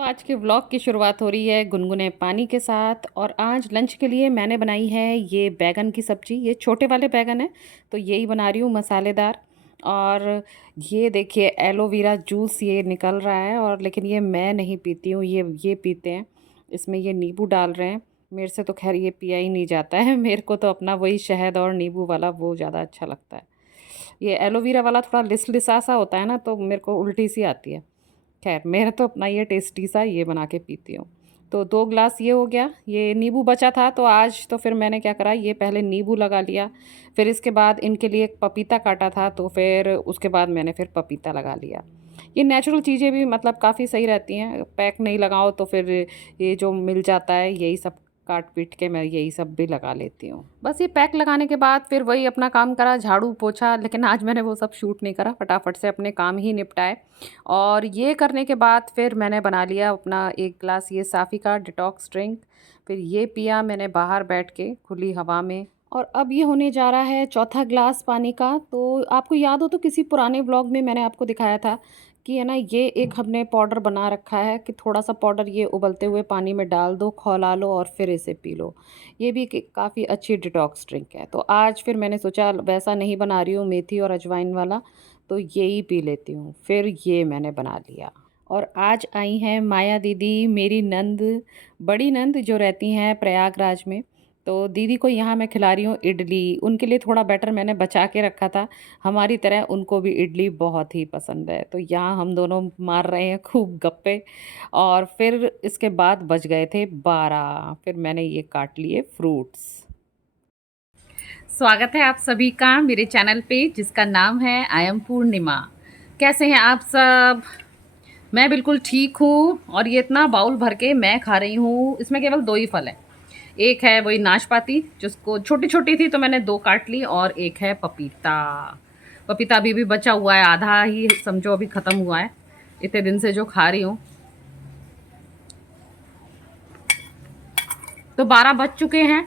तो आज के व्लॉग की शुरुआत हो रही है गुनगुने पानी के साथ। और आज लंच के लिए मैंने बनाई है ये बैगन की सब्ज़ी। ये छोटे वाले बैगन है तो यही बना रही हूँ मसालेदार। और ये देखिए एलोवेरा जूस ये निकल रहा है, और लेकिन ये मैं नहीं पीती हूँ, ये पीते हैं। इसमें ये नींबू डाल रहे हैं। मेरे से तो खैर ये पिया ही नहीं जाता है मेरे को तो अपना वही शहद और नींबू वाला वो ज़्यादा अच्छा लगता है। ये एलोवेरा वाला थोड़ा लिसा सा होता है ना, तो मेरे को उल्टी सी आती है। खैर मेरा तो अपना ये टेस्टी सा ये बना के पीती हूँ। तो 2 ग्लास ये हो गया। ये नींबू बचा था तो आज तो फिर मैंने क्या करा, ये पहले नींबू लगा लिया। फिर इसके बाद इनके लिए एक पपीता काटा था, तो फिर उसके बाद मैंने फिर पपीता लगा लिया। ये नेचुरल चीज़ें भी मतलब काफ़ी सही रहती हैं, पैक नहीं लगाओ तो फिर ये जो मिल जाता है यही सब काट पीट के मैं यही सब भी लगा लेती हूँ। बस ये पैक लगाने के बाद फिर वही अपना काम करा, झाड़ू पोछा, लेकिन आज मैंने वो सब शूट नहीं करा, फटाफट से अपने काम ही निपटाए। और ये करने के बाद फिर मैंने बना लिया अपना 1 ग्लास ये साफ़ी का डिटॉक्स ड्रिंक। फिर ये पिया मैंने बाहर बैठ के खुली हवा में। और अब ये होने जा रहा है चौथा ग्लास पानी का। तो आपको याद हो तो किसी पुराने व्लॉग में मैंने आपको दिखाया था कि है ना, ये एक हमने पाउडर बना रखा है कि थोड़ा सा पाउडर ये उबलते हुए पानी में डाल दो, खौला लो और फिर इसे पी लो। ये भी काफ़ी अच्छी डिटॉक्स ड्रिंक है। तो आज फिर मैंने सोचा वैसा नहीं बना रही हूँ मेथी और अजवाइन वाला, तो यही पी लेती हूँ। फिर ये मैंने बना लिया। और आज आई हैं माया दीदी, मेरी नंद, बड़ी नंद जो रहती हैं प्रयागराज में। तो दीदी को यहाँ मैं खिला रही हूँ इडली। उनके लिए थोड़ा बैटर मैंने बचा के रखा था। हमारी तरह उनको भी इडली बहुत ही पसंद है। तो यहाँ हम दोनों मार रहे हैं खूब गप्पे। और फिर इसके बाद बज गए थे 12। फिर मैंने ये काट लिए फ्रूट्स। स्वागत है आप सभी का मेरे चैनल पे जिसका नाम है आई एम पूर्णिमा। कैसे हैं आप सब? मैं बिल्कुल ठीक हूँ। और ये इतना बाउल भर के मैं खा रही हूँ। इसमें केवल 2 ही फल है। एक है वही नाशपाती, जिसको छोटी छोटी थी तो मैंने 2 काट ली, और एक है पपीता। पपीता अभी भी बचा हुआ है, आधा ही समझो अभी ख़त्म हुआ है, इतने दिन से जो खा रही हूँ। तो 12 बज चुके हैं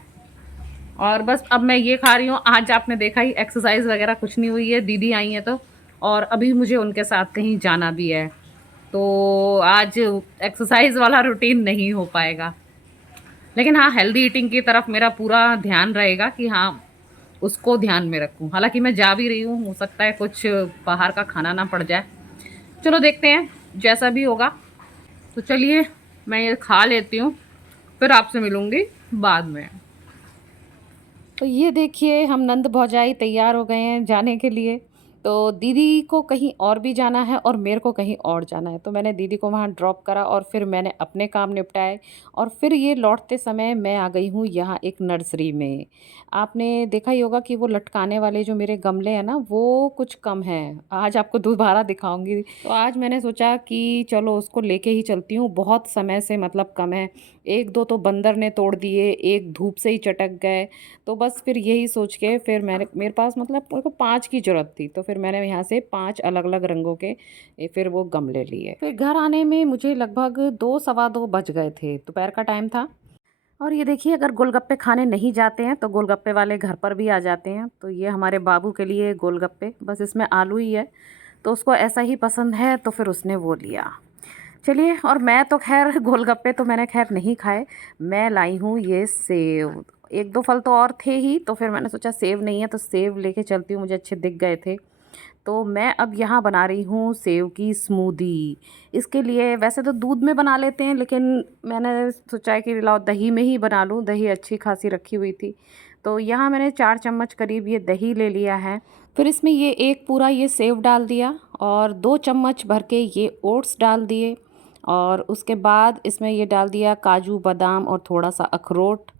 और बस अब मैं ये खा रही हूँ। आज आपने देखा ही एक्सरसाइज वगैरह कुछ नहीं हुई है, दीदी आई हैं तो। और अभी मुझे उनके साथ कहीं जाना भी है, तो आज एक्सरसाइज वाला रूटीन नहीं हो पाएगा। लेकिन हाँ, हेल्दी ईटिंग की तरफ मेरा पूरा ध्यान रहेगा कि हाँ, उसको ध्यान में रखूँ। हालांकि मैं जा भी रही हूँ, हो सकता है कुछ बाहर का खाना ना पड़ जाए। चलो देखते हैं जैसा भी होगा। तो चलिए मैं ये खा लेती हूँ, फिर आपसे मिलूँगी बाद में। तो ये देखिए हम नंद भौजाई तैयार हो गए हैं जाने के लिए। तो दीदी को कहीं और भी जाना है और मेरे को कहीं और जाना है, तो मैंने दीदी को वहाँ ड्रॉप करा और फिर मैंने अपने काम निपटाए। और फिर ये लौटते समय मैं आ गई हूँ यहाँ एक नर्सरी में। आपने देखा ही होगा कि वो लटकाने वाले जो मेरे गमले हैं ना, वो कुछ कम हैं। आज आपको दोबारा दिखाऊंगी। तो आज मैंने सोचा कि चलो उसको लेके ही चलती हूँ, बहुत समय से मतलब कम है। 1-2 तो बंदर ने तोड़ दिए, एक धूप से ही चटक गए। तो बस फिर यही सोच के फिर मेरे पास मतलब मेरे को 5 की ज़रूरत थी, तो फिर मैंने यहाँ से 5 अलग-अलग रंगों के फिर वो गमले लिए। फिर घर आने में मुझे लगभग 2 सवा 2 बज गए थे, दोपहर का टाइम था। और ये देखिए अगर गोलगप्पे खाने नहीं जाते हैं तो गोलगप्पे वाले घर पर भी आ जाते हैं। तो ये हमारे बाबू के लिए गोलगप्पे, बस इसमें आलू ही है, तो उसको ऐसा ही पसंद है तो फिर उसने वो लिया। चलिए, और मैं तो खैर गोलगप्पे तो मैंने खैर नहीं खाए। मैं लाई हूँ ये सेव। 1-2 फल तो और थे ही, तो फिर मैंने सोचा सेव नहीं है तो सेव लेके चलती हूँ, मुझे अच्छे दिख गए थे। तो मैं अब यहाँ बना रही हूँ सेव की स्मूदी। इसके लिए वैसे तो दूध में बना लेते हैं, लेकिन मैंने सोचा है कि लाओ दही में ही बना लूँ, दही अच्छी खासी रखी हुई थी। तो यहाँ मैंने 4 चम्मच करीब ये दही ले लिया है। फिर इसमें ये एक पूरा ये सेव डाल दिया, और 2 चम्मच भर के ये ओट्स डाल दिए। और उसके बाद इसमें ये डाल दिया काजू बादाम और थोड़ा सा अखरोट।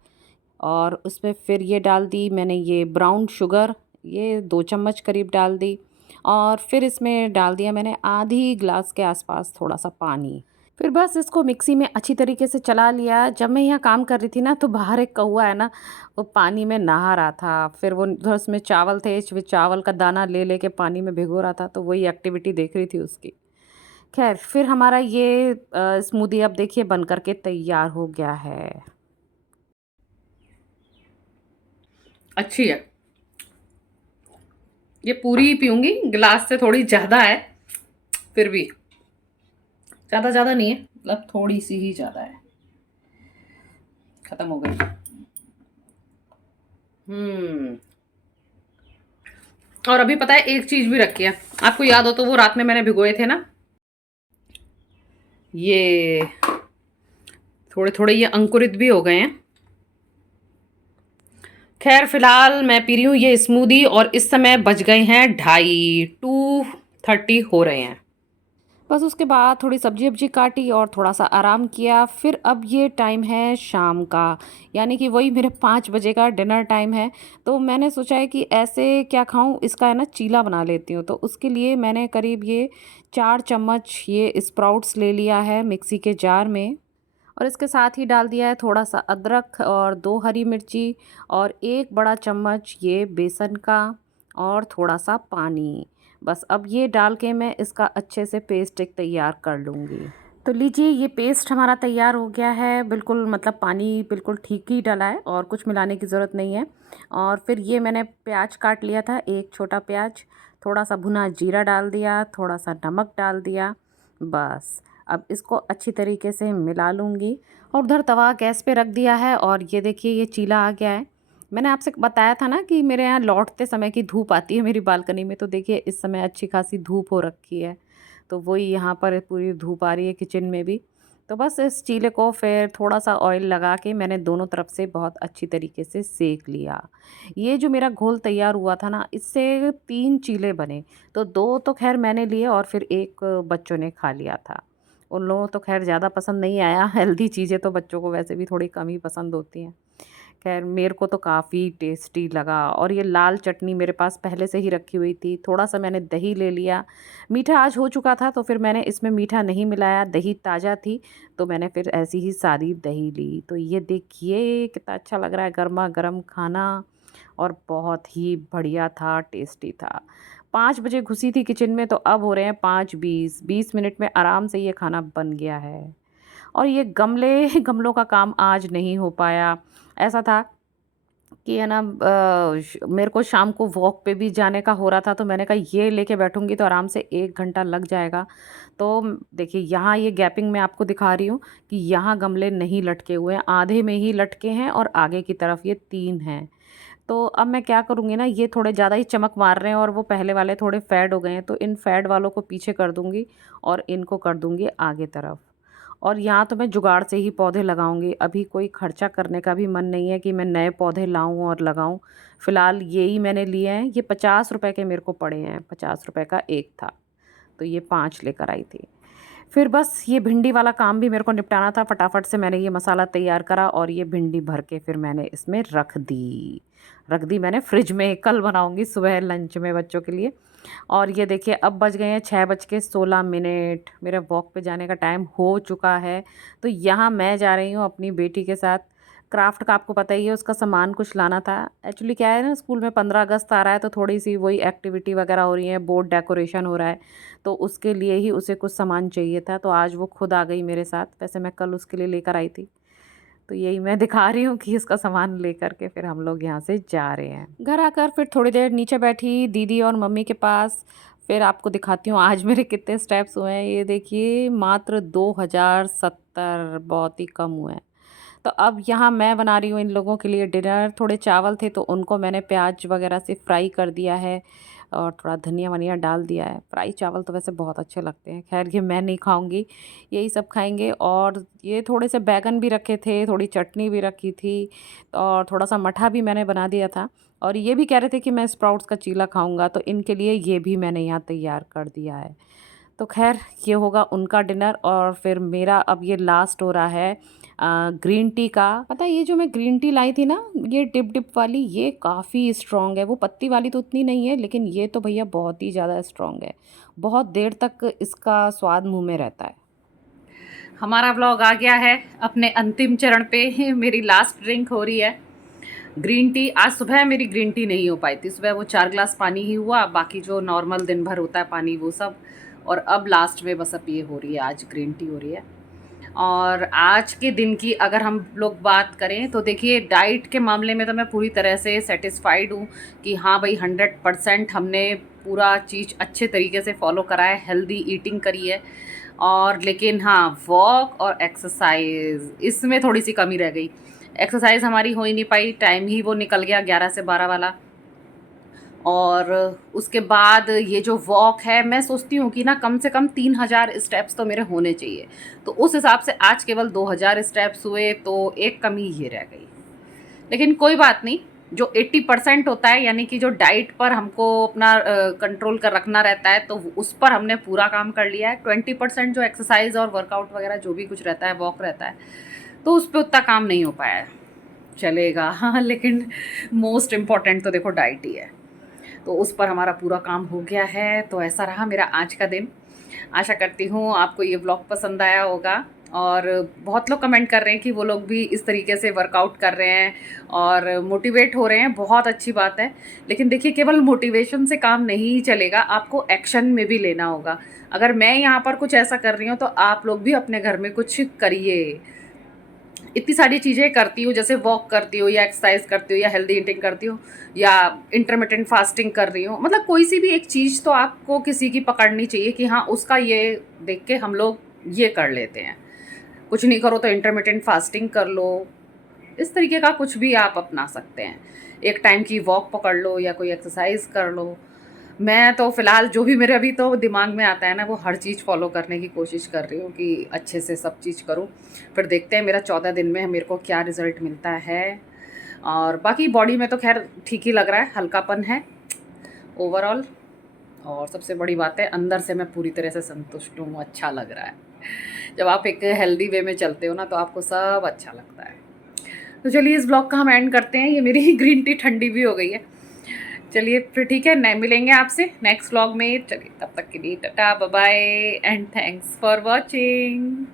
और उसमें फिर ये डाल दी मैंने ये ब्राउन शुगर, ये 2 चम्मच करीब डाल दी। और फिर इसमें डाल दिया मैंने आधी ग्लास के आसपास थोड़ा सा पानी। फिर बस इसको मिक्सी में अच्छी तरीके से चला लिया। जब मैं यहाँ काम कर रही थी ना, तो बाहर एक कौवा है ना, वो पानी में नहा रहा था। फिर वो उधर उसमें चावल थे, चावल का दाना ले लेके पानी में भिगो रहा था, तो वही एक्टिविटी देख रही थी उसकी। खैर फिर हमारा ये स्मूदी अब देखिए बन कर के तैयार हो गया है। अच्छी है। ये पूरी ही पीऊंगी, गिलास से थोड़ी ज़्यादा है, फिर भी ज़्यादा ज़्यादा नहीं है, मतलब थोड़ी सी ही ज़्यादा है, ख़त्म हो गई। और अभी पता है एक चीज़ भी रखी है, आपको याद हो तो वो रात में मैंने भिगोए थे ना, ये थोड़े थोड़े ये अंकुरित भी हो गए हैं। खैर फिलहाल मैं पी रही हूँ ये स्मूदी और इस समय बज गए हैं 2:30 हो रहे हैं। बस उसके बाद थोड़ी सब्जी वब्जी काटी और थोड़ा सा आराम किया। फिर अब ये टाइम है शाम का, यानी कि वही मेरे 5 बजे का डिनर टाइम है। तो मैंने सोचा है कि ऐसे क्या खाऊं, इसका है ना चीला बना लेती हूँ। तो उसके लिए मैंने करीब ये 4 चम्मच ये स्प्राउट्स ले लिया है मिक्सी के जार में, और इसके साथ ही डाल दिया है थोड़ा सा अदरक और 2 हरी मिर्ची और 1 बड़ा चम्मच ये बेसन का और थोड़ा सा पानी। बस अब ये डाल के मैं इसका अच्छे से पेस्ट एक तैयार कर लूँगी। तो लीजिए ये पेस्ट हमारा तैयार हो गया है, बिल्कुल मतलब पानी बिल्कुल ठीक ही डला है और कुछ मिलाने की ज़रूरत नहीं है। और फिर ये मैंने प्याज काट लिया था, एक छोटा प्याज, थोड़ा सा भुना जीरा डाल दिया, थोड़ा सा नमक डाल दिया। बस अब इसको अच्छी तरीके से मिला लूँगी और उधर तवा गैस पे रख दिया है। और ये देखिए ये चीला आ गया है। मैंने आपसे बताया था ना कि मेरे यहाँ लौटते समय की धूप आती है मेरी बालकनी में, तो देखिए इस समय अच्छी खासी धूप हो रखी है। तो वही यहाँ पर पूरी धूप आ रही है किचन में भी। तो बस इस चीले को फिर थोड़ा सा ऑयल लगा के मैंने दोनों तरफ से बहुत अच्छी तरीके से सेक लिया। ये जो मेरा घोल तैयार हुआ था ना, इससे 3 चीले बने। तो 2 तो खैर मैंने लिए और फिर एक बच्चों ने खा लिया था। उन लोगों को तो खैर ज़्यादा पसंद नहीं आया। हेल्दी चीज़ें तो बच्चों को वैसे भी थोड़ी कम ही पसंद होती हैं। खैर मेरे को तो काफ़ी टेस्टी लगा। और ये लाल चटनी मेरे पास पहले से ही रखी हुई थी। थोड़ा सा मैंने दही ले लिया, मीठा आज हो चुका था तो फिर मैंने इसमें मीठा नहीं मिलाया, दही ताज़ा थी तो मैंने फिर ऐसी ही सादी दही ली। तो ये देखिए कितना अच्छा लग रहा है गर्मा गर्म खाना, और बहुत ही बढ़िया था, टेस्टी था। 5 बजे घुसी थी किचन में तो अब हो रहे हैं 5:20, 20 मिनट में आराम से ये खाना बन गया है। और ये गमलों का काम आज नहीं हो पाया। ऐसा था कि है ना मेरे को शाम को वॉक पे भी जाने का हो रहा था, तो मैंने कहा ये लेके बैठूंगी तो आराम से 1 घंटा लग जाएगा। तो देखिए यहाँ ये गैपिंग मैं आपको दिखा रही हूँ कि यहाँ गमले नहीं लटके हुए हैं, आधे में ही लटके हैं और आगे की तरफ ये 3 हैं। तो अब मैं क्या करूँगी ना, ये थोड़े ज़्यादा ही चमक मार रहे हैं और वो पहले वाले थोड़े फैड हो गए हैं, तो इन फैड वालों को पीछे कर दूँगी और इनको कर दूँगी आगे तरफ। और यहाँ तो मैं जुगाड़ से ही पौधे लगाऊंगी, अभी कोई खर्चा करने का भी मन नहीं है कि मैं नए पौधे लाऊं और लगाऊं। फ़िलहाल ये ही मैंने लिए हैं, ये 50 रुपए के मेरे को पड़े हैं, 50 रुपए का एक था, तो ये 5 लेकर आई थी। फिर बस ये भिंडी वाला काम भी मेरे को निपटाना था, फटाफट से मैंने ये मसाला तैयार करा और ये भिंडी भर के फिर मैंने इसमें रख दी मैंने फ्रिज में, कल बनाऊंगी सुबह लंच में बच्चों के लिए। और ये देखिए अब बज गए हैं 6:16, मेरे वॉक पे जाने का टाइम हो चुका है। तो यहाँ मैं जा रही हूँ अपनी बेटी के साथ, क्राफ्ट का आपको पता ही है, उसका सामान कुछ लाना था। एक्चुअली क्या है ना, स्कूल में 15 अगस्त आ रहा है तो थोड़ी सी वही एक्टिविटी वगैरह हो रही है, बोर्ड डेकोरेशन हो रहा है, तो उसके लिए ही उसे कुछ सामान चाहिए था। तो आज वो खुद आ गई मेरे साथ, वैसे मैं कल उसके लिए लेकर आई थी। तो यही मैं दिखा रही हूँ कि इसका सामान लेकर के फिर हम लोग यहाँ से जा रहे हैं। घर आकर फिर थोड़ी देर नीचे बैठी दीदी और मम्मी के पास। फिर आपको दिखाती हूँ आज मेरे कितने स्टेप्स हुए हैं। ये देखिए मात्र 2070, बहुत ही कम हुए हैं। तो अब यहाँ मैं बना रही हूँ इन लोगों के लिए डिनर। थोड़े चावल थे तो उनको मैंने प्याज वगैरह से फ्राई कर दिया है और थोड़ा धनिया वनिया डाल दिया है। फ्राई चावल तो वैसे बहुत अच्छे लगते हैं, खैर ये मैं नहीं खाऊंगी, यही सब खाएंगे। और ये थोड़े से बैगन भी रखे थे, थोड़ी चटनी भी रखी थी और थोड़ा सा मठा भी मैंने बना दिया था। और ये भी कह रहे थे कि मैं स्प्राउट्स का चीला खाऊंगा, तो इनके लिए ये भी मैंने यहाँ तैयार कर दिया है। तो खैर ये होगा उनका डिनर और फिर मेरा अब ये लास्ट हो रहा है ग्रीन टी का। पता है ये जो मैं ग्रीन टी लाई थी ना, ये डिप डिप वाली, ये काफ़ी स्ट्रॉन्ग है। वो पत्ती वाली तो उतनी नहीं है, लेकिन ये तो भैया बहुत ही ज़्यादा स्ट्रॉन्ग है, बहुत देर तक इसका स्वाद मुंह में रहता है। हमारा व्लॉग आ गया है अपने अंतिम चरण पे। मेरी लास्ट ड्रिंक हो रही है ग्रीन टी। आज सुबह मेरी ग्रीन टी नहीं हो पाई थी, सुबह वो 4 ग्लास पानी ही हुआ, बाकी जो नॉर्मल दिन भर होता है पानी वो सब। और अब लास्ट में बस अब ये हो रही है, आज ग्रीन टी हो रही है। और आज के दिन की अगर हम लोग बात करें तो देखिए डाइट के मामले में तो मैं पूरी तरह से सेटिस्फाइड हूँ कि हाँ भाई 100% हमने पूरा चीज़ अच्छे तरीके से फॉलो करा है, हेल्दी ईटिंग करी है। और लेकिन हाँ, वॉक और एक्सरसाइज इसमें थोड़ी सी कमी रह गई। एक्सरसाइज हमारी हो ही नहीं पाई, टाइम ही वो निकल गया 11 से 12 वाला। और उसके बाद ये जो वॉक है, मैं सोचती हूँ कि ना कम से कम 3000 स्टेप्स तो मेरे होने चाहिए। तो उस हिसाब से आज केवल 2000 स्टेप्स हुए, तो एक कमी ये रह गई। लेकिन कोई बात नहीं, जो 80% होता है, यानी कि जो डाइट पर हमको अपना कंट्रोल कर रखना रहता है, तो उस पर हमने पूरा काम कर लिया है। 20% जो एक्सरसाइज और वर्कआउट वगैरह जो भी कुछ रहता है, वॉक रहता है, तो उस पर उतना काम नहीं हो पाया है। चलेगा हाँ, लेकिन मोस्ट इम्पॉर्टेंट तो देखो डाइट ही है। तो उस पर हमारा पूरा काम हो गया है। तो ऐसा रहा मेरा आज का दिन। आशा करती हूँ आपको ये व्लॉग पसंद आया होगा। और बहुत लोग कमेंट कर रहे हैं कि वो लोग भी इस तरीके से वर्कआउट कर रहे हैं और मोटिवेट हो रहे हैं, बहुत अच्छी बात है। लेकिन देखिए, केवल मोटिवेशन से काम नहीं चलेगा, आपको एक्शन में भी लेना होगा। अगर मैं यहाँ पर कुछ ऐसा कर रही हूँ, तो आप लोग भी अपने घर में कुछ करिए। इतनी सारी चीज़ें करती हूँ, जैसे वॉक करती हूँ या एक्सरसाइज करती हूँ या हेल्दी ईटिंग करती हूँ या इंटरमिटेंट फास्टिंग कर रही हूँ। मतलब कोई सी भी एक चीज़ तो आपको किसी की पकड़नी चाहिए कि हाँ, उसका ये देख के हम लोग ये कर लेते हैं। कुछ नहीं करो तो इंटरमिटेंट फास्टिंग कर लो, इस तरीके का कुछ भी आप अपना सकते हैं। एक टाइम की वॉक पकड़ लो या कोई एक्सरसाइज कर लो। मैं तो फ़िलहाल जो भी मेरे अभी तो दिमाग में आता है ना, वो हर चीज़ फ़ॉलो करने की कोशिश कर रही हूँ कि अच्छे से सब चीज़ करूँ। फिर देखते हैं मेरा 14 दिन में मेरे को क्या रिज़ल्ट मिलता है। और बाकी बॉडी में तो ख़ैर ठीक ही लग रहा है, हल्कापन है ओवरऑल। और सबसे बड़ी बात है, अंदर से मैं पूरी तरह से संतुष्ट हूँ, अच्छा लग रहा है। जब आप एक हेल्दी वे में चलते हो ना, तो आपको सब अच्छा लगता है। तो चलिए, इस ब्लॉग का हम एंड करते हैं। ये मेरी ग्रीन टी ठंडी भी हो गई है। चलिए फिर ठीक है, नए मिलेंगे आपसे नेक्स्ट व्लॉग में। चलिए तब तक के लिए टाटा bye bye and thanks for watching.